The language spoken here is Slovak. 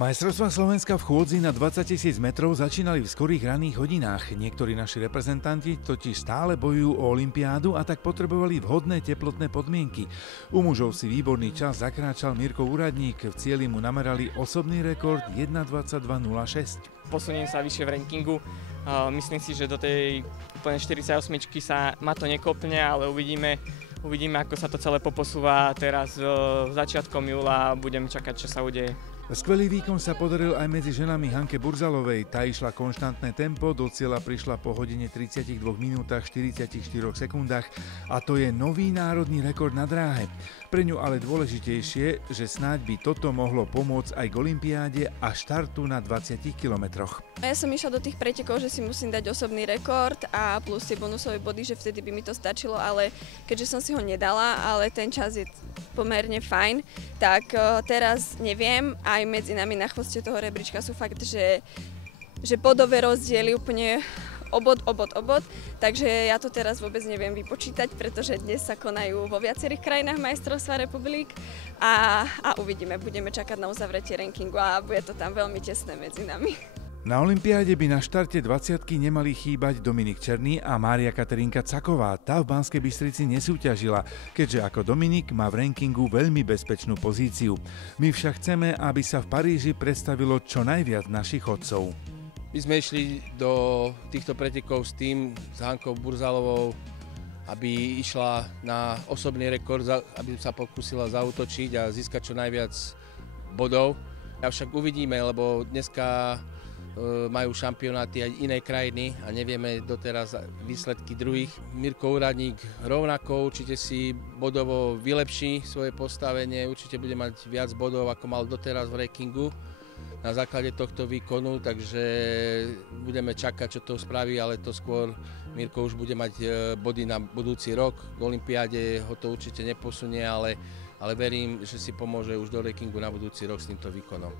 Majstrovstvá Slovenska v chôdzi na 20 000 metrov začínali v skorých ranných hodinách. Niektorí naši reprezentanti totiž stále bojujú o olympiádu a tak potrebovali vhodné teplotné podmienky. U mužov si výborný čas zakráčal Mirko Úradník. V cieli mu namerali osobný rekord 1:22:06. Posuniem sa vyššie v rankingu. Myslím si, že do tej úplne 48 sa ma to nekopne, ale uvidíme, ako sa to celé poposúva teraz začiatkom júla a budeme čakať, čo sa udeje. Skvelý výkon sa podaril aj medzi ženami Hanke Burzalovej. Tá išla konštantné tempo, do cieľa prišla po hodine 32 minútach 44 sekundách a to je nový národný rekord na dráhe. Pre ňu ale dôležitejšie, že snáď by toto mohlo pomôcť aj k olympiáde a štartu na 20 kilometroch. Ja som išla do tých pretekov, že si musím dať osobný rekord a plus tie bonusové body, že vtedy by mi to stačilo, ale keďže som si ho nedala, ale ten čas je pomerne fajn, tak teraz neviem, aj medzi nami na chvoste toho rebríčka sú fakt, že bodové rozdiely úplne obod, takže ja to teraz vôbec neviem vypočítať, pretože dnes sa konajú vo viacerých krajinách majstrovstvá republik a uvidíme, budeme čakať na uzavretie rankingu a bude to tam veľmi tesné medzi nami. Na olympiáde by na štarte 20-ky nemali chýbať Dominik Černý a Mária Katerínka Caková. Tá v Banskej Bystrici nesúťažila, keďže ako Dominik má v rankingu veľmi bezpečnú pozíciu. My však chceme, aby sa v Paríži predstavilo čo najviac našich chodcov. My sme išli do týchto pretekov s tým, s Hankou Burzalovou, aby išla na osobný rekord, aby sa pokúsila zaútočiť a získať čo najviac bodov. Avšak uvidíme, lebo dneska majú šampionáty aj iné krajiny a nevieme doteraz výsledky druhých. Mirko Úradník rovnako určite si bodovo vylepší svoje postavenie, určite bude mať viac bodov, ako mal doteraz v rankingu na základe tohto výkonu, takže budeme čakať, čo to spraví, ale to skôr Mirko už bude mať body na budúci rok. K olympiáde ho to určite neposunie, ale verím, že si pomôže už do rankingu na budúci rok s týmto výkonom.